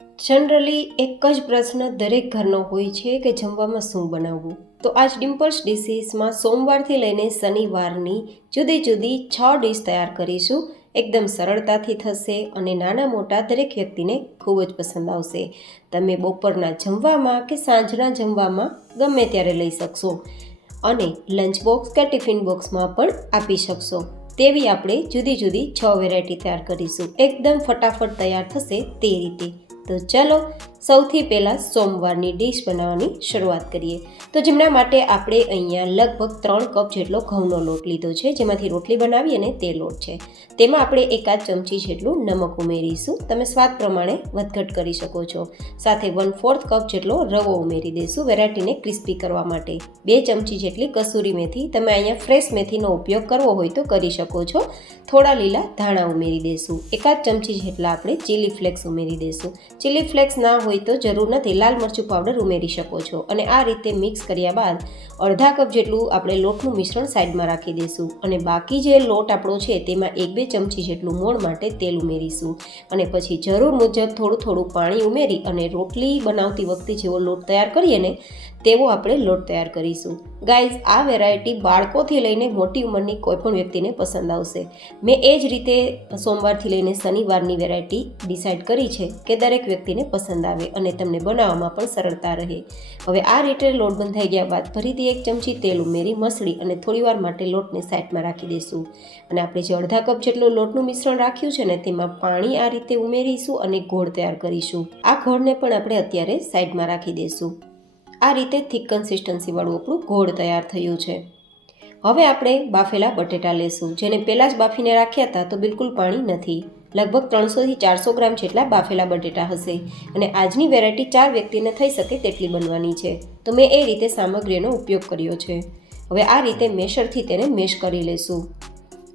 Generally એક જ પ્રશ્ન દરેક ઘરનો હોય છે કે જમવામાં શું બનાવવું. તો આજ ડિમ્પલ્સ ડિશીસમાં સોમવારથી લઈને શનિવારની જુદી જુદી 6 ડીશ તૈયાર કરીશું. એકદમ સરળતાથી થશે અને નાના મોટા દરેક વ્યક્તિને ખૂબ જ પસંદ આવશે. તમે બપોરના જમવામાં કે સાંજના જમવામાં ગમે ત્યારે લઈ શકશો અને લંચ બોક્સ કે ટિફિન બોક્સમાં પણ આપી શકશો. તેવી આપણે જુદી જુદી 6 વેરાયટી તૈયાર કરીશું. એકદમ ફટાફટ તૈયાર થશે તે રીતે. તો ચલો સૌથી પહેલાં સોમવારની ડીશ બનાવવાની શરૂઆત કરીએ. તો જેમના માટે આપણે અહીંયા લગભગ 3 કપ જેટલો ઘઉંનો લોટ લીધો છે, જેમાંથી રોટલી બનાવી અને તે લોટ છે. તેમાં આપણે 1 ચમચી જેટલું નમક ઉમેરીશું. તમે સ્વાદ પ્રમાણે વધઘટ કરી શકો છો. સાથે 1/4 કપ જેટલો રવો ઉમેરી દઈશું વેરાયટીને ક્રિસ્પી કરવા માટે. 2 ચમચી જેટલી કસૂરી મેથી, તમે અહીંયા ફ્રેશ મેથીનો ઉપયોગ કરવો હોય તો કરી શકો છો. થોડા લીલા ધાણા ઉમેરી દઈશું. 1 ચમચી જેટલા આપણે ચીલી ફ્લેક્સ ઉમેરી દઈશું. ચીલી ફ્લેક્સ ના હોય તો જરૂર નથી, લાલ મરચું પાવડર ઉમેરી શકો છો. અને આ રીતે મિક્સ કર્યા બાદ અડધા કપ જેટલું આપણે લોટનું મિશ્રણ સાઈડમાં રાખી દઈશું. અને બાકી જે લોટ આપણો છે તેમાં 1-2 ચમચી જેટલું મોણ માટે તેલ ઉમેરીશું. અને પછી જરૂર મુજબ થોડું પાણી ઉમેરી અને રોટલી બનાવતી વખતે જેવો લોટ તૈયાર કરીએ ને તેવો આપણે લોટ તૈયાર કરીશું. ગાઈઝ, આ વેરાયટી બાળકોથી લઈને મોટી ઉંમરની કોઈ પણ વ્યક્તિને પસંદ આવશે. મેં એ જ રીતે સોમવારથી લઈને શનિવારની વેરાયટી ડિસાઈડ કરી છે કે દરેક વ્યક્તિને પસંદ આવે અને તમને બનાવવામાં પણ સરળતા રહે. હવે આ રીતે લોટ બંધાઈ ગયા બાદ ફરીથી 1 ચમચી તેલ ઉમેરી મસળી અને થોડીવાર માટે લોટને સાઈડમાં રાખી દઈશું. અને આપણે જે અડધા કપ જેટલું લોટનું મિશ્રણ રાખ્યું છે ને તેમાં પાણી આ રીતે ઉમેરીશું અને ગોળ તૈયાર કરીશું. આ ગોળને પણ આપણે અત્યારે સાઈડમાં રાખી દઈશું. આ રીતે થીક કન્સિસ્ટન્સીવાળું આપણું ગોળ તૈયાર થયું છે. હવે આપણે બાફેલા બટેટા લેશું, જેને પહેલાં જ બાફીને રાખ્યા હતા તો બિલકુલ પાણી નથી. લગભગ 300 થી 400 ગ્રામ જેટલા બાફેલા બટેટા હશે. અને આજની વેરાયટી 4 વ્યક્તિને થઈ શકે તેટલી બનવાની છે, તો મેં એ રીતે સામગ્રીનો ઉપયોગ કર્યો છે. હવે આ રીતે મેશરથી તેને મેશ કરી લેશું.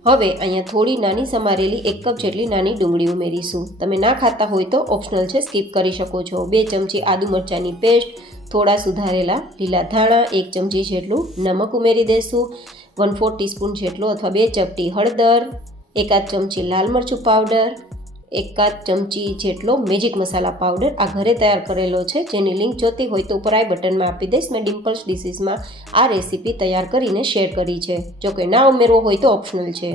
હવે અહીંયા થોડી નાની સમારેલી 1 કપ જેટલી નાની ડુંગળી ઉમેરીશું. તમે ના ખાતા હોય તો ઓપ્શનલ છે, સ્કીપ કરી શકો છો. 2 ચમચી આદુ મરચાંની પેસ્ટ, થોડા સુધારેલા લીલા ધાણા, 1 ચમચી જેટલું નમક ઉમેરી દઈશું. 1/4 ટીસ્પૂન જેટલો અથવા 2 ચપટી હળદર, 1 ચમચી લાલ મરચું પાવડર, 1 ચમચી જેટલો મેજિક મસાલા પાવડર. આ ઘરે તૈયાર કરેલો છે, જેની લિંક જોતી હોય તો ઉપર આઈ બટનમાં આપી દઈશ. મેં ડિમ્પલ્સ ડિશીસમાં આ રેસીપી તૈયાર કરીને શેર કરી છે. જો કે ના ઉમેરવો હોય તો ઓપ્શનલ છે.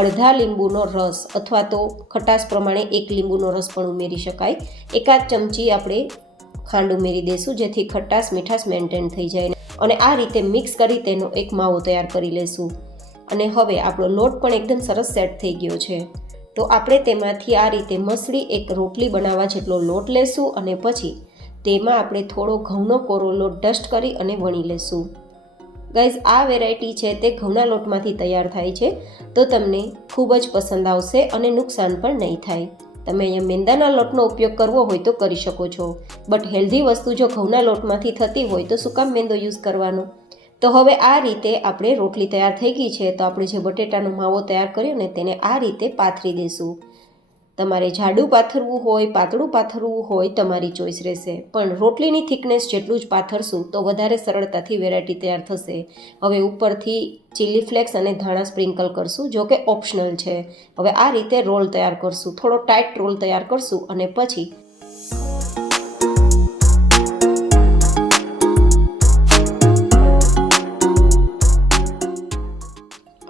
અડધા લીંબુનો રસ અથવા તો ખટાશ પ્રમાણે 1 લીંબુનો રસ પણ ઉમેરી શકાય. 1 ચમચી આપણે ખાંડ ઉમેરી દઈશું, જેથી ખટાશ મીઠાશ મેન્ટેન થઈ જાય. અને આ રીતે મિક્સ કરી તેનો એક માવો તૈયાર કરી લેશું. અને હવે આપણો લોટ પણ એકદમ સરસ સેટ થઈ ગયો છે. તો આપણે તેમાંથી આ રીતે મસળી એક રોટલી બનાવવા જેટલો લોટ લેશું અને પછી તેમાં આપણે થોડો ઘઉંનો કોરો લોટ ડસ્ટ કરી અને વણી લેશું. ગાઈઝ, આ વેરાયટી છે તે ઘઉંના લોટમાંથી તૈયાર થાય છે, તો તમને ખૂબ જ પસંદ આવશે અને નુકસાન પણ નહીં થાય. તમે અહીંયા મેંદાના લોટનો ઉપયોગ કરવો હોય તો કરી શકો છો, બટ હેલ્ધી વસ્તુ જો ઘઉંના લોટમાંથી થતી હોય તો શું કામ મેંદો યુઝ કરવાનો. તો હવે આ રીતે આપણે રોટલી તૈયાર થઈ ગઈ છે. તો આપણે જે બટેટાનો માવો તૈયાર કર્યો ને તેને આ રીતે પાથરી દઈશું. તમારે જાડું પાથરવું હોય, પાતળું પાથરવું હોય, તમારી ચોઈસ રહેશે. પણ રોટલીની થિકનેસ જેટલું જ પાથરશું તો વધારે સરળતાથી વેરાયટી તૈયાર થશે. હવે ઉપરથી ચીલી ફ્લેક્સ અને ધાણા સ્પ્રિંકલ કરશું, જો કે ઓપ્શનલ છે. હવે આ રીતે રોલ તૈયાર કરશું, થોડો ટાઈટ રોલ તૈયાર કરશું અને પછી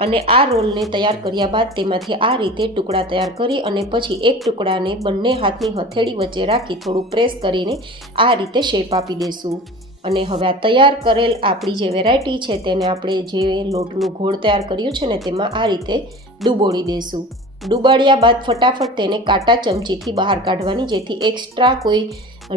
અને આ રોલને તૈયાર કર્યા બાદ તેમાંથી આ રીતે ટુકડા તૈયાર કરી અને પછી એક ટુકડાને બંને હાથની હથેળી વચ્ચે રાખી થોડું પ્રેસ કરીને આ રીતે શેપ આપી દઈશું. અને હવે આ તૈયાર કરેલ આપણી જે વેરાયટી છે તેને આપણે જે લોટનું ઘોળ તૈયાર કર્યું છે ને તેમાં આ રીતે ડૂબોળી દઈશું. ડૂબાડ્યા બાદ ફટાફટ તેને કાંટા ચમચીથી બહાર કાઢવાની, જેથી એક્સ્ટ્રા કોઈ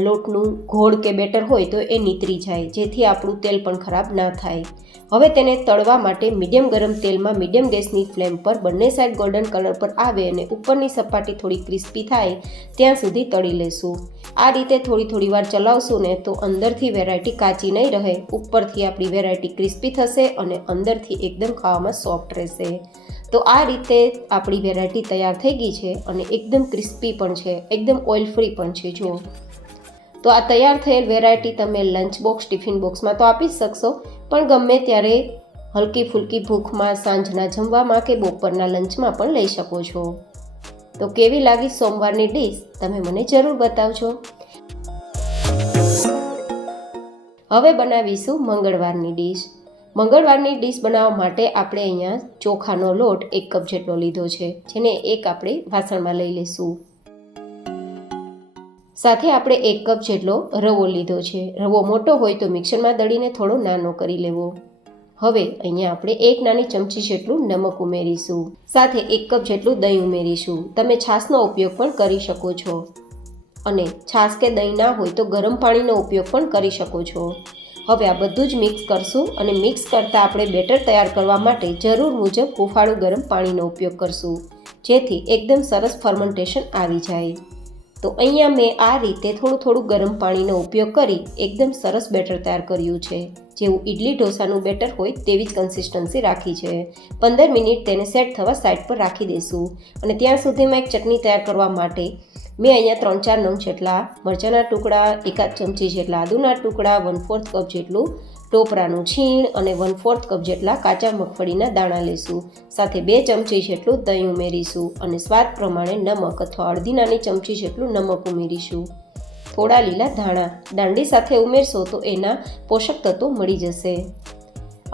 લોટનું ઘોળ કે બેટર હોય તો એ નીતરી જાય, જેથી આપણું તેલ પણ ખરાબ ના થાય. હવે તેને તળવા માટે મીડિયમ ગરમ તેલમાં મીડિયમ ગેસની ફ્લેમ પર બંને સાઈડ ગોલ્ડન કલર પર આવે અને ઉપરની સપાટી થોડી ક્રિસ્પી થાય ત્યાં સુધી તળી લેશું. આ રીતે થોડી વાર ચલાવશું ને તો અંદરથી વેરાયટી કાચી નહીં રહે, ઉપરથી આપણી વેરાયટી ક્રિસ્પી થશે અને અંદરથી એકદમ ખાવામાં સોફ્ટ રહેશે. તો આ રીતે આપણી વેરાયટી તૈયાર થઈ ગઈ છે અને એકદમ ક્રિસ્પી પણ છે, એકદમ ઓઇલ ફ્રી પણ છે. જુઓ, તો આ તૈયાર થયેલ વેરાયટી તમે લંચ બોક્સ, ટિફિન બોક્સમાં તો આપી જ શકશો, પણ ગમે ત્યારે હલકી ફૂલકી ભૂખમાં, સાંજના જમવામાં કે બપોરના લંચમાં પણ લઈ શકો છો. તો કેવી લાગી સોમવારની ડીશ તમે મને જરૂર બતાવજો. હવે બનાવીશું મંગળવારની ડીશ. મંગળવારની ડીશ બનાવવા માટે આપણે અહીંયા ચોખાનો લોટ 1 કપ જેટલો લીધો છે, જેને એક આપણે વાસણમાં લઈ લઈશું. સાથે આપણે 1 કપ જેટલો રવો લીધો છે. રવો મોટો હોય તો મિક્સરમાં દળીને થોડો નાનો કરી લેવો. હવે અહીંયા આપણે 1 નાની ચમચી જેટલું નમક ઉમેરીશું. સાથે 1 કપ જેટલું દહીં ઉમેરીશું. તમે છાશનો ઉપયોગ પણ કરી શકો છો, અને છાશ કે દહીં ના હોય તો ગરમ પાણીનો ઉપયોગ પણ કરી શકો છો. હવે આ બધું જ મિક્સ કરશું, અને મિક્સ કરતાં આપણે બેટર તૈયાર કરવા માટે જરૂર મુજબ હુંફાળું ગરમ પાણીનો ઉપયોગ કરશું, જેથી એકદમ સરસ ફર્મેન્ટેશન આવી જાય. તો અહીંયા મેં આ રીતે થોડું ગરમ પાણીનો ઉપયોગ કરી એકદમ સરસ બેટર તૈયાર કર્યું છે. જેવું ઇડલી ઢોસાનું બેટર હોય તેવી જ કન્સિસ્ટન્સી રાખી છે. 15 મિનિટ તેને સેટ થવા સાઈડ પર રાખી દઈશું. અને ત્યાં સુધીમાં એક ચટણી તૈયાર કરવા માટે મેં અહીંયા 3-4 નંગ જેટલા મરચાંના ટુકડા, 1 ચમચી જેટલા આદુના ટુકડા, 1/4 કપ જેટલું ટોપરાનું છીણ અને 1/4 કપ જેટલા કાચા મગફળીના દાણા લઈશું. સાથે 2 ચમચી જેટલું દહીં ઉમેરીશું, અને સ્વાદ પ્રમાણે નમક અથવા અડધી નાની ચમચી જેટલું નમક ઉમેરીશું. થોડા લીલા ધાણા દાંડી સાથે ઉમેરશો તો એના પોષક તત્વો મળી જશે.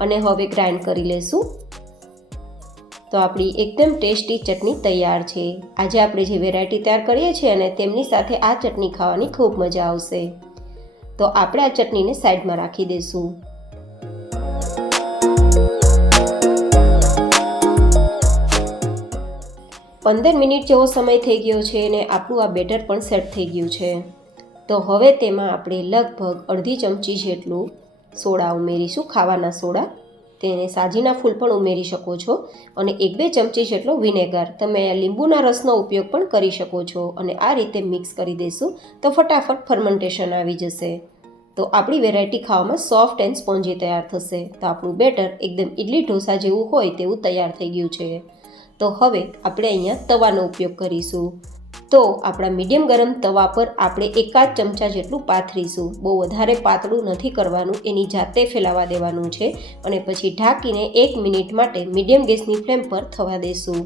અને હવે ગ્રાઇન્ડ કરી લઈશું. તો આપણી એકદમ ટેસ્ટી ચટણી તૈયાર છે. આજે આપણે જે વેરાયટી તૈયાર કરીએ છીએ અને તેમની સાથે આ ચટણી ખાવાની ખૂબ મજા આવશે. તો આપણે આ ચટણીને સાઈડમાં રાખી દઈશું. પંદર મિનિટ જેવો સમય થઈ ગયો છે અને આપણું આ બેટર પણ સેટ થઈ ગયું છે. તો હવે તેમાં આપણે લગભગ અડધી ચમચી જેટલું સોડા ઉમેરીશું, ખાવાના સોડા. તેને સાજીના ફૂલ પણ ઉમેરી શકો છો. અને 1-2 ચમચી જેટલો વિનેગર, તમે લીંબુના રસનો ઉપયોગ પણ કરી શકો છો. અને આ રીતે મિક્સ કરી દઈશું તો ફટાફટ ફર્મેન્ટેશન આવી જશે. તો આપણી વેરાયટી ખાવામાં સોફ્ટ એન્ડ સ્પોન્જી તૈયાર થશે. તો આપણું બેટર એકદમ ઇડલી ઢોસા જેવું હોય તેવું તૈયાર થઈ ગયું છે. તો હવે આપણે અહીંયા તવાનો ઉપયોગ કરીશું. તો આપણા મીડિયમ ગરમ તવા પર આપણે 1 ચમચા જેટલું પાથરીશું. બહુ વધારે પાતળું નથી કરવાનું, એની જાતે ફેલાવા દેવાનું છે. અને પછી ઢાંકીને 1 મિનિટ માટે મીડિયમ ગેસની ફ્લેમ પર થવા દેશું.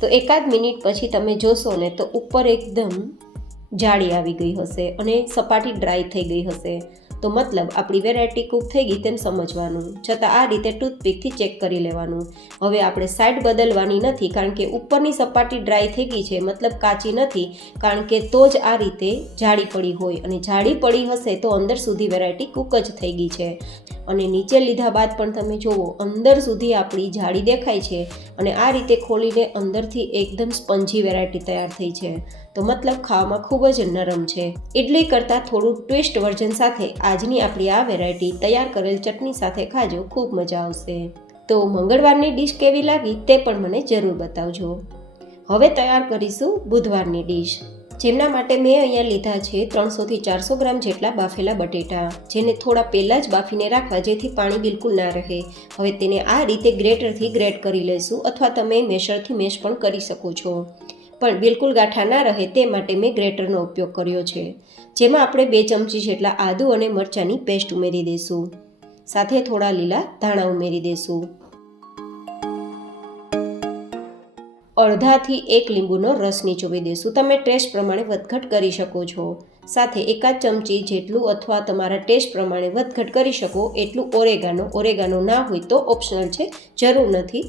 તો 1 મિનિટ પછી તમે જોશો ને તો ઉપર એકદમ જાળી આવી ગઈ હશે અને સપાટી ડ્રાય થઈ ગઈ હશે. તો મતલબ આપણી વેરાયટી કૂક થઈ ગઈ તેમ સમજવાનું. છતાં આ રીતે ટૂથપીકથી ચેક કરી લેવાનું. હવે આપણે સાઈડ બદલવાની નથી, કારણ કે ઉપરની સપાટી ડ્રાય થઈ ગઈ છે, મતલબ કાચી નથી, કારણ કે તો જ આ રીતે જાળી પડી હોય. અને જાળી પડી હશે તો અંદર સુધી વેરાયટી કૂક જ થઈ ગઈ છે. અને નીચે લીધા બાદ પણ તમે જુઓ અંદર સુધી આપણી જાળી દેખાય છે. અને આ રીતે ખોલીને અંદરથી એકદમ સ્પંજી વેરાયટી તૈયાર થઈ છે. તો મતલબ ખાવામાં ખૂબ જ નરમ છે. ઇડલી કરતાં થોડું ટ્વિસ્ટ વર્ઝન સાથે આજની આપણી આ વેરાયટી તૈયાર કરેલ ચટણી સાથે ખાજો, ખૂબ મજા આવશે. તો મંગળવારની ડીશ કેવી લાગી તે પણ મને જરૂર બતાવજો. હવે તૈયાર કરીશું બુધવારની ડીશ. જેમના માટે મેં અહીંયા લીધા છે 300 થી 400 ગ્રામ જેટલા બાફેલા બટેટા, જેને થોડા પહેલાં જ બાફીને રાખવા જેથી પાણી બિલકુલ ના રહે. હવે તેને આ રીતે ગ્રેટરથી ગ્રેટ કરી લઈશું, અથવા તમે મેશરથી મેશ પણ કરી શકો છો. પણ બિલકુલ ગાંઠા ના રહે તે માટે મેં ગ્રેટરનો ઉપયોગ કર્યો છે. જેમાં આપણે 2 ચમચી જેટલા આદુ અને મરચાંની પેસ્ટ ઉમેરી દઈશું. સાથે થોડા લીલા ધાણા ઉમેરી દઈશું. અડધાથી 1 લીંબુનો રસ નીચોવી દઈશું. તમે ટેસ્ટ પ્રમાણે વધઘટ કરી શકો છો. સાથે 1 ચમચી જેટલું અથવા તમારા ટેસ્ટ પ્રમાણે વધઘટ કરી શકો એટલું ઓરેગાનો ના હોય તો ઓપ્શનલ છે, જરૂર નથી.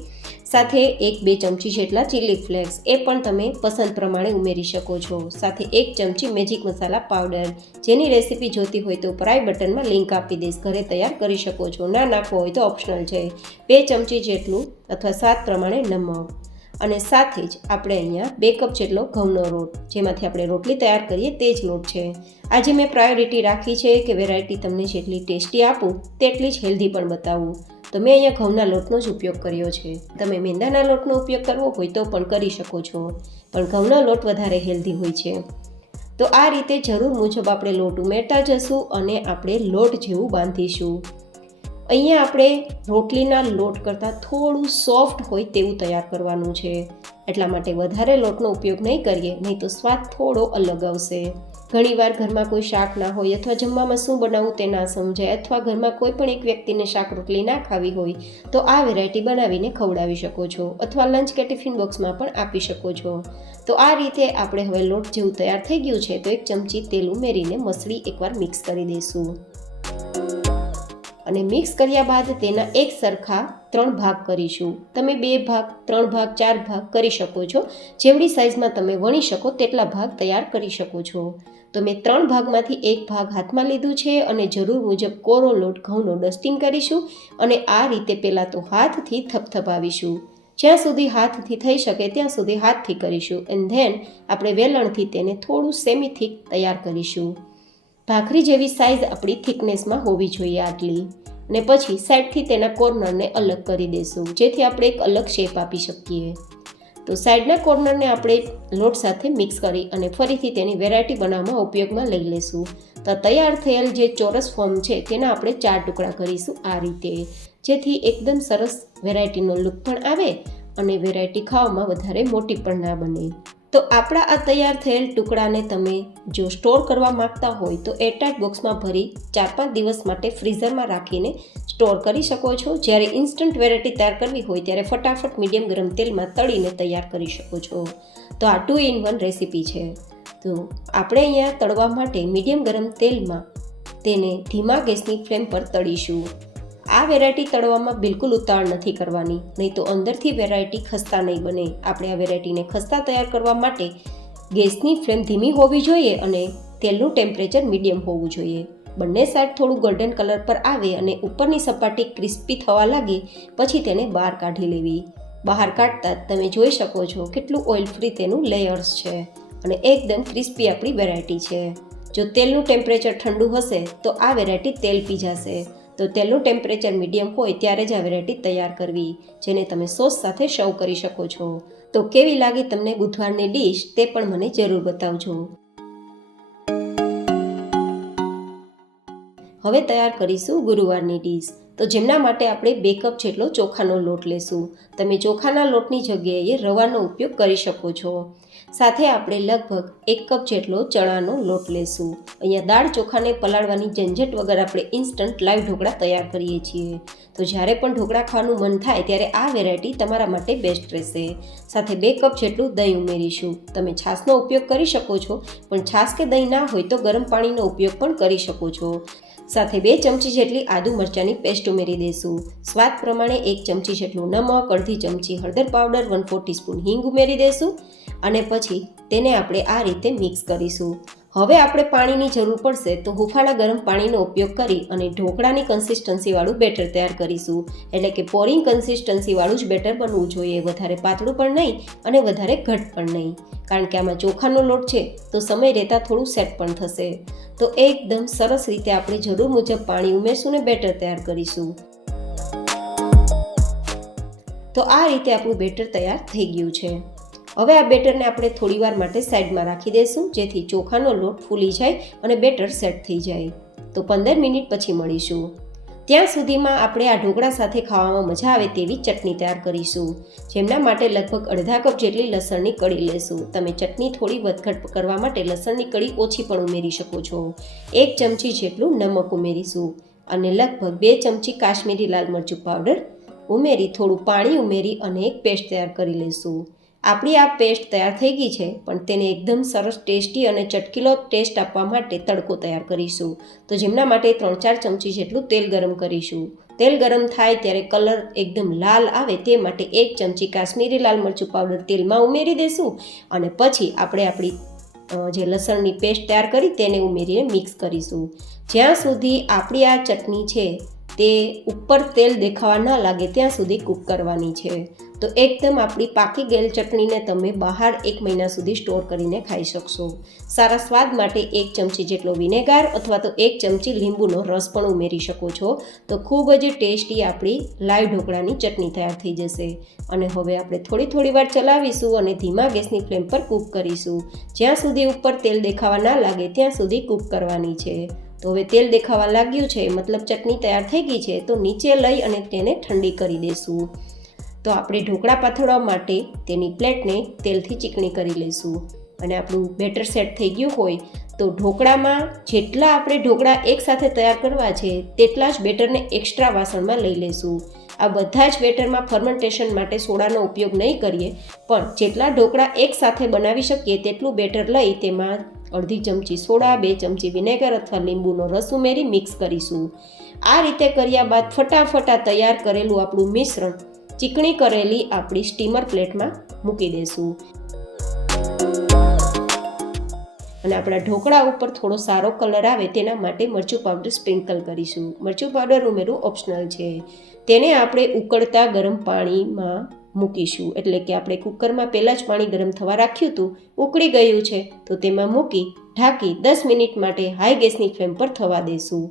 સાથે 1-2 ચમચી જેટલા ચીલી ફ્લેક્સ, એ પણ તમે પસંદ પ્રમાણે ઉમેરી શકો છો. સાથે 1 ચમચી મેજિક મસાલા પાવડર, જેની રેસીપી જોતી હોય તો ઉપર આઈ બટનમાં લિંક આપી દઈશ, ઘરે તૈયાર કરી શકો છો. ના નાખવો હોય તો ઓપ્શનલ છે. 2 ચમચી જેટલું અથવા સ્વાદ પ્રમાણે નમક. અને સાથે જ આપણે અહીંયા 2 કપ જેટલો ઘઉંનો લોટ, જેમાંથી આપણે રોટલી તૈયાર કરીએ તે જ લોટ છે. આજે મેં પ્રાયોરિટી રાખી છે કે વેરાયટી તમને જેટલી ટેસ્ટી આપું તેટલી જ હેલ્ધી પણ બતાવું. તો મેં અહીંયા ઘઉંના લોટનો જ ઉપયોગ કર્યો છે. તમે મેંદાના લોટનો ઉપયોગ કરવો હોય તો પણ કરી શકો છો, પણ ઘઉંનો લોટ વધારે હેલ્ધી હોય છે. તો આ રીતે જરૂર મુજબ આપણે લોટ ઉમેરતા જશું અને આપણે લોટ જેવું બાંધીશું. અહીંયા આપણે રોટલીના લોટ કરતાં થોડું સોફ્ટ હોય તેવું તૈયાર કરવાનું છે. એટલા માટે વધારે લોટનો ઉપયોગ નહીં કરીએ, નહીં તો સ્વાદ થોડો અલગ આવશે. ઘણીવાર ઘરમાં કોઈ શાક ના હોય અથવા જમવામાં શું બનાવવું તે ના સમજાય અથવા ઘરમાં કોઈ પણ એક વ્યક્તિને શાક રોટલી ના ખાવી હોય તો આ વેરાયટી બનાવીને ખવડાવી શકો છો અથવા લંચ કે ટિફિન બોક્સમાં પણ આપી શકો છો. તો આ રીતે આપણે હવે લોટ જેવું તૈયાર થઈ ગયું છે તો 1 ચમચી તેલ ઉમેરીને મસળી એકવાર મિક્સ કરી દઈશું અને મિક્સ કર્યા બાદ તેના એક સરખા 3 ભાગ કરીશું. તમે 2 ભાગ, 3 ભાગ, 4 ભાગ કરી શકો છો. જેવડી સાઇઝમાં તમે વણી શકો તેટલા ભાગ તૈયાર કરી શકો છો. તો મેં 3 ભાગમાંથી 1 ભાગ હાથમાં લીધું છે અને જરૂર મુજબ કોરો લોટ ઘઉંનો ડસ્ટિંગ કરીશું અને આ રીતે પહેલાં તો હાથથી થપથપાવીશું. જ્યાં સુધી હાથથી થઈ શકે ત્યાં સુધી હાથથી કરીશું એન્ડ ધેન આપણે વેલણથી તેને થોડું સેમી થીક તૈયાર કરીશું. ભાખરી જેવી સાઇઝ આપણી થિકનેસમાં હોવી જોઈએ આટલી. અને પછી સાઈડથી તેના કોર્નરને અલગ કરી દઈશું જેથી આપણે એક અલગ શેપ આપી શકીએ. તો સાઈડના કોર્નરને આપણે લોટ સાથે મિક્સ કરી અને ફરીથી તેની વેરાયટી બનાવવામાં ઉપયોગમાં લઈ લઈશું. તો તૈયાર થયેલ જે ચોરસ ફોર્મ છે તેના આપણે 4 ટુકડા કરીશું આ રીતે, જેથી એકદમ સરસ વેરાયટીનો લુક પણ આવે અને વેરાયટી ખાવામાં વધારે મોટી પણ ના બને. તો આપણા આ તૈયાર થયેલ ટુકડાને તમે જો સ્ટોર કરવા માંગતા હોય તો એરટાઇટ બોક્સમાં ભરી 4-5 દિવસ માટે ફ્રીઝરમાં રાખીને સ્ટોર કરી શકો છો. જ્યારે ઇન્સ્ટન્ટ વેરાયટી તૈયાર કરવી હોય ત્યારે ફટાફટ મીડિયમ ગરમ તેલમાં તળીને તૈયાર કરી શકો છો. તો આ 2 in 1 રેસીપી છે. તો આપણે અહીંયા તળવા માટે મીડિયમ ગરમ તેલમાં તેને ધીમા ગેસની ફ્લેમ પર તળીશું. આ વેરાયટી તળવામાં બિલકુલ ઉતાવળ નથી કરવાની, નહીં તો અંદરથી વેરાયટી ખસ્તા નહીં બને. આપણે આ વેરાયટીને ખસ્તા તૈયાર કરવા માટે ગેસની ફ્લેમ ધીમી હોવી જોઈએ અને તેલનું ટેમ્પરેચર મીડિયમ હોવું જોઈએ. બંને સાઈડ થોડું ગોલ્ડન કલર પર આવે અને ઉપરની સપાટી ક્રિસ્પી થવા લાગે પછી તેને બહાર કાઢી લેવી. બહાર કાઢતા તમે જોઈ શકો છો કેટલું ઓઇલ ફ્રી તેનું લેયર્સ છે અને એકદમ ક્રિસ્પી આપણી વેરાયટી છે. જો તેલનું ટેમ્પરેચર ઠંડુ હશે તો આ વેરાયટી તેલ પી જશે. તો તેલનું ટેમ્પરેચર મીડિયમ હોય ત્યારે જ આ વેરાયટી તૈયાર કરવી, જેને તમે સોસ સાથે સર્વ કરી શકો છો. તો કેવી લાગી તમને બુધવારની ડીશ તે પણ મને જરૂર બતાવજો. હવે તૈયાર કરીશું ગુરુવારની ડીશ. તો જેમના માટે આપણે 2 કપ જેટલો ચોખાનો લોટ લેશું. તમે ચોખાના લોટની જગ્યાએ રવાનો ઉપયોગ કરી શકો છો. સાથે આપણે લગભગ 1 કપ જેટલો ચણાનો લોટ લેશું. અહીંયા દાળ ચોખાને પલાળવાની ઝંઝટ વગર આપણે ઇન્સ્ટન્ટ લાઈવ ઢોકળા તૈયાર કરીએ છીએ. તો જ્યારે પણ ઢોકળા ખાવાનું મન થાય ત્યારે આ વેરાયટી તમારા માટે બેસ્ટ રહેશે. સાથે 2 કપ જેટલું દહીં ઉમેરીશું. તમે છાશનો ઉપયોગ કરી શકો છો, પણ છાશ કે દહીં ના હોય તો ગરમ પાણીનો ઉપયોગ પણ કરી શકો છો. સાથે 2 ચમચી જેટલી આદુ મરચાંની પેસ્ટ ઉમેરી દઈશું. સ્વાદ પ્રમાણે 1 ચમચી જેટલું નમક, અડધી ચમચી હળદર પાવડર, 1/4 ટીસ્પૂન હિંગ ઉમેરી દઈશું અને પછી તેને આપણે આ રીતે મિક્સ કરીશું. હવે આપણે પાણીની જરૂર પડશે તો હુંફાળા ગરમ પાણીનો ઉપયોગ કરી અને ઢોકળાની કન્સિસ્ટન્સીવાળું બેટર તૈયાર કરીશું. એટલે કે પોરિંગ કન્સિસ્ટન્સીવાળું જ બેટર બનવું જોઈએ, વધારે પાતળું પણ નહીં અને વધારે ઘટ પણ નહીં, કારણ કે આમાં ચોખાનો લોટ છે તો સમય રહેતા થોડું સેટ પણ થશે. તો એકદમ સરસ રીતે આપણે જરૂર મુજબ પાણી ઉમેરશું ને બેટર તૈયાર કરીશું. તો આ રીતે આપણું બેટર તૈયાર થઈ ગયું છે. હવે આ બેટરને આપણે થોડીવાર માટે સાઈડમાં રાખી દઈશું, જેથી ચોખાનો લોટ ફૂલી જાય અને બેટર સેટ થઈ જાય. તો 15 મિનિટ પછી મળીશું. ત્યાં સુધીમાં આપણે આ ઢોકળા સાથે ખાવામાં મજા આવે તેવી ચટણી તૈયાર કરીશું. જેમના માટે લગભગ અડધા કપ જેટલી લસણની કળી લેશું. તમે ચટણી થોડી વધઘટ કરવા માટે લસણની કળી ઓછી પણ ઉમેરી શકો છો. 1 ચમચી જેટલું નમક ઉમેરીશું અને લગભગ 2 ચમચી કાશ્મીરી લાલ મરચું પાવડર ઉમેરી થોડું પાણી ઉમેરી અને એક પેસ્ટ તૈયાર કરી લઈશું. આપણી આ પેસ્ટ તૈયાર થઈ ગઈ છે, પણ તેને એકદમ સરસ ટેસ્ટી અને ચટકીલો ટેસ્ટ આપવા માટે તડકો તૈયાર કરીશું. તો જેમના માટે 3-4 ચમચી જેટલું તેલ ગરમ કરીશું. તેલ ગરમ થાય ત્યારે કલર એકદમ લાલ આવે તે માટે 1 ચમચી કાશ્મીરી લાલ મરચું પાવડર તેલમાં ઉમેરી દઈશું અને પછી આપણે આપણી જે લસણની પેસ્ટ તૈયાર કરી તેને ઉમેરીને મિક્સ કરીશું. જ્યાં સુધી આપણી આ ચટણી છે તે ઉપર તેલ દેખાવા ન લાગે ત્યાં સુધી કૂક કરવાની છે. તો એકદમ આપણી પાકી ગયેલ ચટણીને તમે બહાર 1 મહિના સુધી સ્ટોર કરીને ખાઈ શકશો. સારા સ્વાદ માટે 1 ચમચી જેટલો વિનેગાર અથવા તો 1 ચમચી લીંબુનો રસ પણ ઉમેરી શકો છો. તો ખૂબ જ ટેસ્ટી આપણી લાઈવ ઢોકળાની ચટણી તૈયાર થઈ જશે. અને હવે આપણે થોડી વાર ચલાવીશું અને ધીમા ગેસની ફ્લેમ પર કૂક કરીશું. જ્યાં સુધી ઉપર તેલ દેખાવા ના લાગે ત્યાં સુધી કૂક કરવાની છે. તો હવે તેલ દેખાવા લાગ્યું છે, મતલબ ચટણી તૈયાર થઈ ગઈ છે. તો નીચે લઈ અને તેને ઠંડી કરી દઈશું. તો આપણે ઢોકળા પાથરવા માટે તેની પ્લેટને તેલથી ચીકણી કરી લઈશું. અને આપણું બેટર સેટ થઈ ગયું હોય તો ઢોકળામાં જેટલા આપણે ઢોકળા એકસાથે તૈયાર કરવા છે તેટલા જ બેટરને એક્સ્ટ્રા વાસણમાં લઈ લઈશું. આ બધા જ બેટરમાં ફર્મેન્ટેશન માટે સોડાનો ઉપયોગ નહીં કરીએ, પણ જેટલા ઢોકળા એકસાથે બનાવી શકીએ તેટલું બેટર લઈ તેમાં અડધી ચમચી સોડા, 2 ચમચી વિનેગર અથવા લીંબુનો રસ ઉમેરી મિક્સ કરીશું. આ રીતે કર્યા બાદ ફટાફટ તૈયાર કરેલું આપણું મિશ્રણ ચીકણી કરેલી આપણી સ્ટીમર પ્લેટમાં મૂકી દઈશું. અને આપણા ઢોકળા ઉપર થોડો સારો કલર આવે તેના માટે મરચું પાવડર સ્પ્રિંકલ કરીશું. મરચું પાવડર ઉમેરવું ઓપ્શનલ છે. તેને આપણે ઉકળતા ગરમ પાણીમાં મૂકીશું. એટલે કે આપણે કુકરમાં પહેલાં જ પાણી ગરમ થવા રાખ્યું હતું, ઉકળી ગયું છે તો તેમાં મૂકી ઢાંકી 10 મિનિટ માટે હાઈ ગેસની ફ્લેમ પર થવા દઈશું.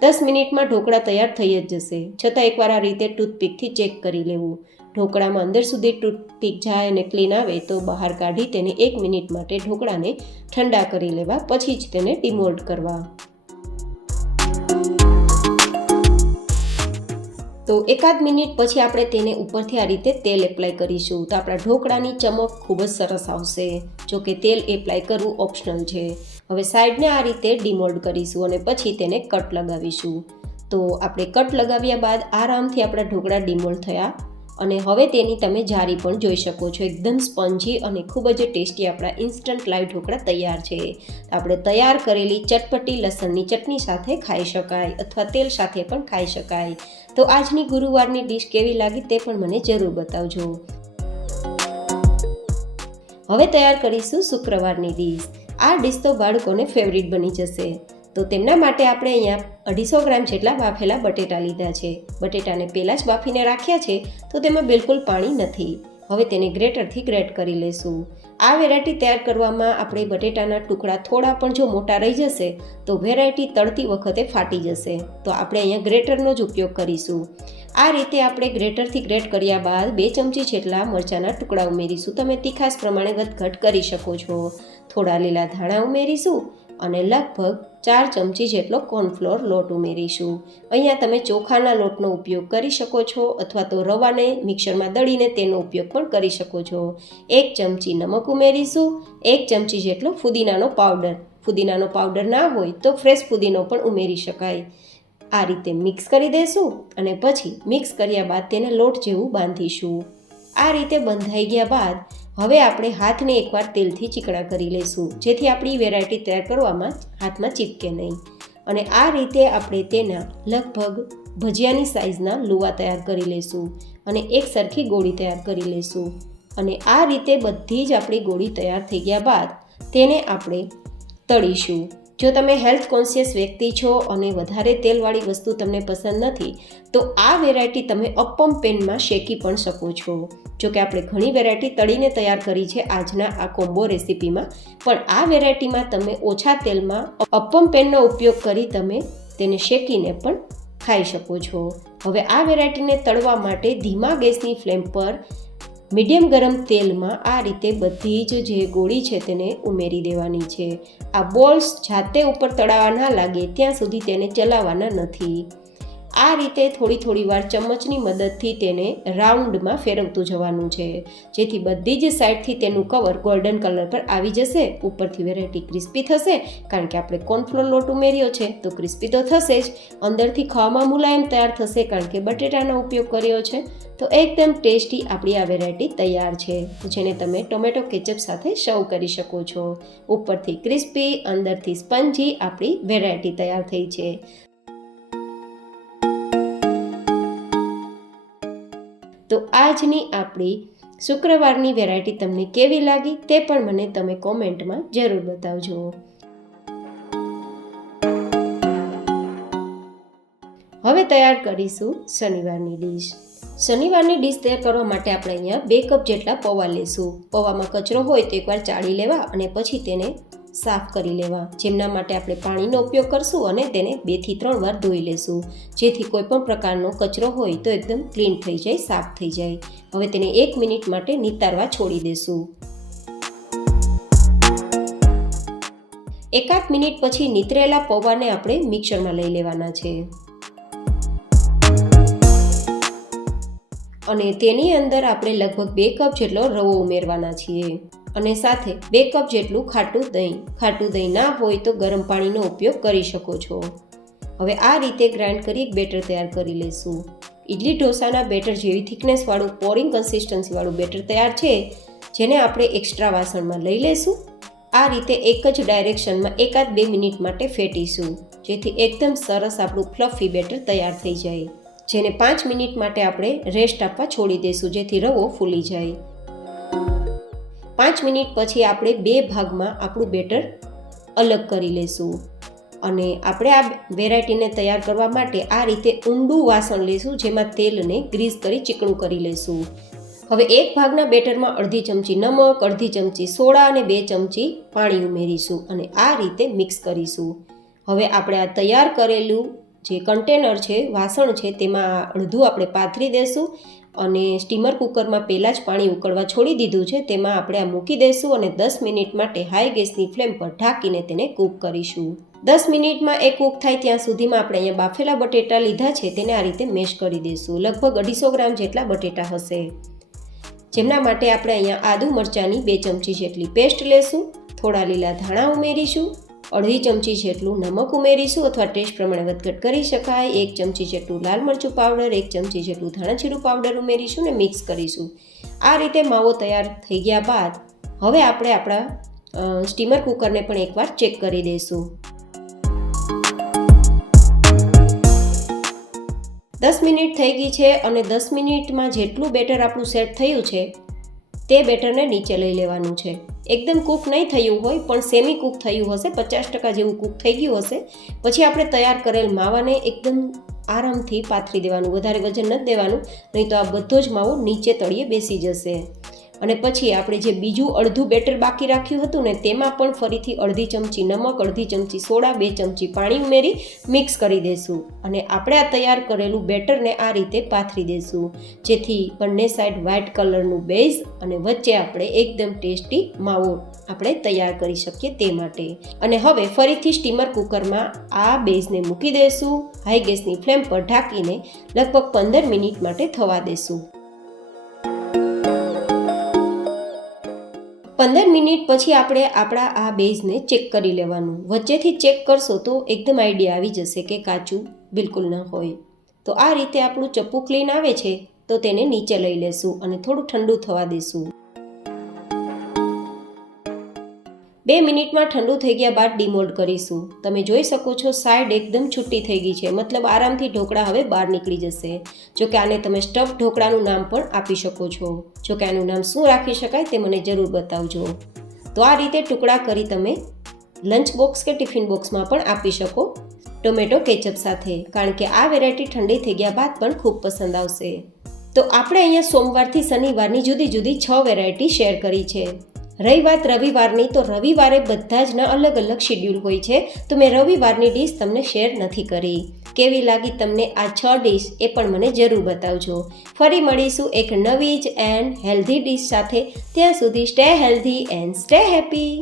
10 મિનિટમાં ઢોકળા તૈયાર થઈ જ જશે. છતાં એકવાર આ રીતે ટૂથપીકથી ચેક કરી લેવું. ઢોકળામાં અંદર સુધી ટૂથપીક જાય અને ક્લીન આવે તો બહાર કાઢી તેને 1 મિનિટ માટે ઢોકળાને ઠંડા કરી લેવા, પછી જ તેને ડિમોલ્ડ કરવા. તો 1 મિનિટ પછી આપણે તેને ઉપરથી આ રીતે તેલ એપ્લાય કરીશું તો આપણા ઢોકળાની ચમક ખૂબ જ સરસ આવશે. જો કે તેલ એપ્લાય કરવું ઓપ્શનલ છે. હવે સાઈડને આ રીતે ડિમોલ્ડ કરીશું અને પછી તેને કટ લગાવીશું. તો આપણે કટ લગાવ્યા બાદ આરામથી આપણા ઢોકળા ડિમોલ્ડ થયા અને હવે તેની તમે જારી પણ જોઈ શકો છો. એકદમ સ્પંજી અને ખૂબ જ ટેસ્ટી આપણા ઇન્સ્ટન્ટ લાઈવ ઢોકળા તૈયાર છે. આપણે તૈયાર કરેલી ચટપટી લસણની ચટણી સાથે ખાઈ શકાય અથવા તેલ સાથે પણ ખાઈ શકાય. તો આજની ગુરુવારની ડીશ કેવી લાગી તે પણ મને જરૂર બતાવજો. હવે તૈયાર કરીશું શુક્રવારની ડીશ. આ ડીશ તો બાળકોને ફેવરિટ બની જશે. તો તેમના માટે આપણે અહીંયા 250 ગ્રામ જેટલા બાફેલા બટેટા લીધા છે. બટેટાને પહેલાં જ બાફીને રાખ્યા છે તો તેમાં બિલકુલ પાણી નથી. હવે તેને ગ્રેટરથી ગ્રેટ કરી લેશું. આ વેરાયટી તૈયાર કરવામાં આપણે બટેટાના ટુકડા થોડા પણ જો મોટા રહી જશે તો વેરાયટી તળતી વખતે ફાટી જશે. તો આપણે અહીંયા ગ્રેટરનો જ ઉપયોગ કરીશું. આ રીતે આપણે ગ્રેટરથી ગ્રેટ કર્યા બાદ 2 ચમચી જેટલા મરચાંના ટુકડા ઉમેરીશું. તમે તીખાશ પ્રમાણે વધઘટ કરી શકો છો. થોડા લીલા ધાણા ઉમેરીશું અને લગભગ 4 ચમચી જેટલો કોર્નફ્લોર લોટ ઉમેરીશું. અહીંયા તમે ચોખાના લોટનો ઉપયોગ કરી શકો છો અથવા તો રવાને મિક્સરમાં દળીને તેનો ઉપયોગ પણ કરી શકો છો. 1 ચમચી નમક ઉમેરીશું. 1 ચમચી જેટલો ફુદીનાનો પાવડર. ફુદીનાનો પાવડર ના હોય તો ફ્રેશ ફુદીનો પણ ઉમેરી શકાય. આ રીતે મિક્સ કરી દઈશું અને પછી મિક્સ કર્યા બાદ તેને લોટ જેવું બાંધીશું. આ રીતે બંધાઈ ગયા બાદ હવે આપણે હાથને એકવાર તેલથી ચીકણા કરી લઈશું જેથી આપણી વેરાયટી તૈયાર કરવામાં હાથમાં ચીપકે નહીં. અને આ રીતે આપણે તેના લગભગ ભજીયાની સાઇઝના લુવા તૈયાર કરી લઈશું અને એક સરખી ગોળી તૈયાર કરી લઈશું. અને આ રીતે બધી જ આપણી ગોળી તૈયાર થઈ ગયા બાદ તેને આપણે તળીશું. જો તમે હેલ્થ કોન્શિયસ વ્યક્તિ છો અને વધારે તેલવાળી વસ્તુ તમને પસંદ નથી તો આ વેરાયટી તમે અપ્પમ પેનમાં શેકી પણ શકો છો. જો કે આપણે ઘણી વેરાયટી તળીને તૈયાર કરી છે આજના આ કોમ્બો રેસીપીમાં, પણ આ વેરાયટીમાં તમે ઓછા તેલમાં અપ્પમ પેનનો ઉપયોગ કરી તમે તેને શેકીને પણ ખાઈ શકો છો. હવે આ વેરાયટીને તળવા માટે ધીમા ગેસની ફ્લેમ પર મીડિયમ ગરમ તેલમાં આ રીતે બધી જ જે ગોળી છે તેને ઉમેરી દેવાની છે. આ બોલ્સ જાતે ઉપર તળાવા ના લાગે ત્યાં સુધી તેને ચલાવવાના નથી. આ રીતે થોડી વાર ચમચની મદદથી તેને રાઉન્ડમાં ફેરવતું જવાનું છે જેથી બધી જ સાઈડથી તેનું કવર ગોલ્ડન કલર પર આવી જશે. ઉપરથી વેરાયટી ક્રિસ્પી થશે કારણ કે આપણે કોર્નફ્લોર લોટ ઉમેર્યો છે તો ક્રિસ્પી તો થશે જ. અંદરથી ખાવામાં મુલાયમ તૈયાર થશે કારણ કે બટેટાનો ઉપયોગ કર્યો છે. તો એકદમ ટેસ્ટી આપણી આ વેરાયટી તૈયાર છે જેને તમે ટોમેટો કેચઅપ સાથે સર્વ કરી શકો છો. ઉપરથી ક્રિસ્પી, અંદરથી સ્પંજી આપણી વેરાયટી તૈયાર થઈ છે. તો આજની આપણી શુક્રવારની વેરાયટી તમને કેવી લાગી તે પણ મને તમે કોમેન્ટમાં જરૂર બતાવજો. હવે તૈયાર કરીશું શનિવારની ડીશ. શનિવારની ડીશ તૈયાર કરવા માટે આપણે અહીંયા 2 કપ જેટલા પૌવા લેશું. પૌવામાં કચરો હોય તો એકવાર ચાળી લેવા અને પછી તેને સાફ કરી લેવા. જેમના માટે આપણે પાણીનો ઉપયોગ કરશું અને તેને 2 થી 3 વાર ધોઈ લેશું જેથી કોઈ પણ પ્રકારનો કચરો હોય તો એકદમ ક્લીન થઈ જાય, સાફ થઈ જાય. હવે તેને 1 મિનિટ માટે નિતારવા છોડી દેશું. 1 મિનિટ પછી નીતરેલા પૌવાને આપણે મિક્સરમાં લઈ લેવાના છે અને તેની અંદર આપણે લગભગ 2 કપ જેટલો રવો ઉમેરવાના છીએ. અને સાથે 2 કપ જેટલું ખાટું દહીં ના હોય તો ગરમ પાણીનો ઉપયોગ કરી શકો છો. હવે આ રીતે ગ્રાઇન્ડ કરી એક બેટર તૈયાર કરી લઈશું. ઇડલી ઢોસાના બેટર જેવી થિકનેસવાળું પોરિંગ કન્સિસ્ટન્સીવાળું બેટર તૈયાર છે, જેને આપણે એક્સ્ટ્રા વાસણમાં લઈ લઈશું. આ રીતે એક જ ડાયરેક્શનમાં 1-2 મિનિટ માટે ફેટીશું, જેથી એકદમ સરસ આપણું ફ્લફી બેટર તૈયાર થઈ જાય, જેને 5 મિનિટ માટે આપણે રેસ્ટ આપવા છોડી દઈશું, જેથી રવો ફૂલી જાય. 5 મિનિટ પછી આપણે 2 ભાગમાં આપણું બેટર અલગ કરી લઈશું. અને આપણે આ વેરાયટીને તૈયાર કરવા માટે આ રીતે ઊંડું વાસણ લઈશું, જેમાં તેલને ગ્રીસ કરી ચીકણું કરી લઈશું. હવે એક ભાગના બેટરમાં અડધી ચમચી નમક, અડધી ચમચી સોડા અને 2 ચમચી પાણી ઉમેરીશું અને આ રીતે મિક્સ કરીશું. હવે આપણે આ તૈયાર કરેલું જે કન્ટેનર છે, વાસણ છે, તેમાં અડધું આપણે પાથરી દઈશું અને સ્ટીમર કુકરમાં પહેલાં જ પાણી ઉકળવા છોડી દીધું છે, તેમાં આપણે આ મૂકી દઈશું અને 10 મિનિટ માટે હાઈ ગેસની ફ્લેમ પર ઢાંકીને તેને કૂક કરીશું. 10 મિનિટમાં એ કૂક થાય ત્યાં સુધીમાં આપણે અહીંયા બાફેલા બટેટા લીધા છે, તેને આ રીતે મેશ કરી દઈશું. લગભગ 250 ગ્રામ જેટલા બટેટા હશે, જેમના માટે આપણે અહીંયા આદુ મરચાંની 2 ચમચી જેટલી પેસ્ટ લેશું. થોડા લીલા ધાણા ઉમેરીશું, અડધી ચમચી જેટલું નમક ઉમેરીશું અથવા ટેસ્ટ પ્રમાણે વધઘટ કરી શકાય. 1 ચમચી જેટલું લાલ મરચું પાવડર, 1 ચમચી જેટલું ધાણા જીરું પાવડર ઉમેરીશું અને મિક્સ કરીશું. આ રીતે માવો તૈયાર થઈ ગયા બાદ હવે આપણે આપણા સ્ટીમર કુકરને પણ એકવાર ચેક કરી દઈશું. 10 મિનિટ થઈ ગઈ છે અને 10 મિનિટમાં જેટલું બેટર આપણું સેટ થયું છે તે બેટરને નીચે લઈ લેવાનું છે. એકદમ કૂક નહીં થયું હોય, પણ સેમી કૂક થયું હશે, 50% જેવું કૂક થઈ ગયું હશે. પછી આપણે તૈયાર કરેલ માવાને એકદમ આરામથી પાથરી દેવાનું, વધારે વજન નથી દેવાનું, નહીં તો આ બધો જ માવો નીચે તળિયે બેસી જશે. અને પછી આપણે જે બીજું અડધું બેટર બાકી રાખ્યું હતું ને, તેમાં પણ ફરીથી અડધી ચમચી નમક, અડધી ચમચી સોડા, 2 ચમચી પાણી ઉમેરી મિક્સ કરી દઈશું અને આપણે આ તૈયાર કરેલું બેટરને આ રીતે પાથરી દઈશું, જેથી બંને સાઈડ વ્હાઇટ કલરનું બેઝ અને વચ્ચે આપણે એકદમ ટેસ્ટી માવો આપણે તૈયાર કરી શકીએ તે માટે. અને હવે ફરીથી સ્ટીમર કુકરમાં આ બેઝને મૂકી દઈશું. હાઈ ગેસની ફ્લેમ પર ઢાંકીને લગભગ 15 મિનિટ માટે થવા દઈશું. 15 મિનિટ પછી આપણે આપણા આ બેઝને ચેક કરી લેવાનું. વચ્ચેથી ચેક કરશો તો એકદમ આઈડિયા આવી જશે કે કાચું બિલકુલ ન હોય. તો આ રીતે આપણું ચપ્પુ ક્લીન આવે છે તો તેને નીચે લઈ લેશું અને થોડું ઠંડુ થવા દઈશું. 2 મિનિટમાં ઠંડુ થઈ ગયા બાદ ડીમોલ્ડ કરીશું. તમે જોઈ શકો છો સાઈડ એકદમ છૂટી થઈ ગઈ છે, મતલબ આરામથી ઢોકળા હવે બહાર નીકળી જશે. જોકે આને તમે સ્ટફ ઢોકળાનું નામ પણ આપી શકો છો. જોકે આનું નામ શું રાખી શકાય તે મને જરૂર બતાવજો. તો આ રીતે ટુકડા કરી તમે લંચ બોક્સ કે ટિફિન બોક્સમાં પણ આપી શકો, ટોમેટો કેચઅપ સાથે, કારણ કે આ વેરાયટી ઠંડી થઈ ગયા બાદ પણ ખૂબ પસંદ આવશે. તો આપણે અહીંયા સોમવારથી શનિવારની જુદી જુદી 6 વેરાયટી શેર કરી છે. રહી વાત રવિવારની, તો રવિવારે બધા જ ના અલગ અલગ શેડ્યુલ હોય છે, તો મેં રવિવારની ડીશ તમને શેર નથી કરી. કેવી લાગી તમને આ 6 ડીશ એ પણ મને જરૂર બતાવજો. ફરી મળીશું એક નવી જ એન્ડ હેલ્ધી ડીશ સાથે. ત્યાં સુધી stay healthy and stay happy.